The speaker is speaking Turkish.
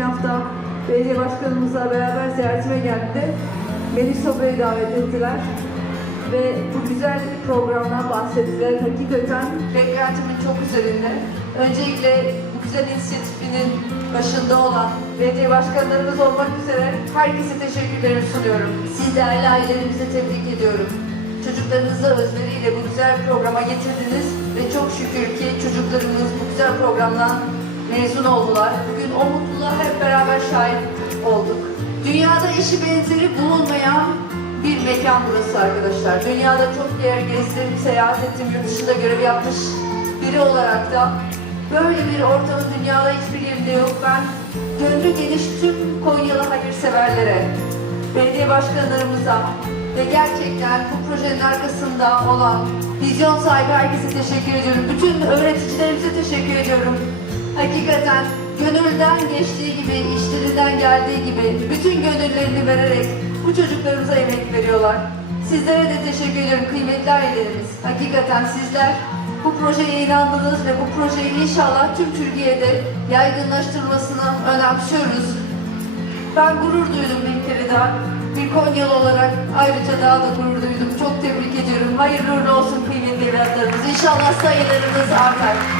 hafta belediye başkanımızla beraber ziyaretime geldi. Beni sofraya davet ettiler. Ve bu güzel programdan bahsettiler. Hakikaten beklentimin çok üzerinde. Öncelikle bu güzel inisiyatifinin başında olan belediye başkanlarımız olmak üzere herkese teşekkürlerimi sunuyorum. Siz değerli ailelerimizi tebrik ediyorum. Çocuklarınızı özveriyle bu güzel programa getirdiniz ve çok şükür ki çocuklarımız bu güzel programdan mezun oldular. Bugün o mutluluğa hep beraber şahit olduk. Dünyada eşi benzeri bulunmayan bir mekan burası arkadaşlar. Dünyada çok yer gezdim, seyahat ettim, yurt dışında görev yapmış biri olarak da böyle bir ortamın dünyada hiçbir yerinde yok. Ben gönlü geniş tüm Konyalı hayırseverlere, belediye başkanlarımıza ve gerçekten bu projenin arkasında olan vizyon sahibi herkese teşekkür ediyorum. Bütün öğreticilerimize teşekkür ediyorum. Hakikaten gönülden geçtiği gibi, işlerinden geldiği gibi bütün gönüllerini vererek bu çocuklarımıza emek veriyorlar. Sizlere de teşekkür ediyorum kıymetli ailelerimiz. Hakikaten sizler bu projeye inandınız ve bu projeyi inşallah tüm Türkiye'de yaygınlaştırmasını önemsiyoruz. Ben gurur duydum daha. Bir Konyalı olarak ayrıca daha da gurur duydum. Çok tebrik ediyorum. Hayırlı uğurlu olsun kıymetli evlatlarımız. İnşallah sayılarınız artar.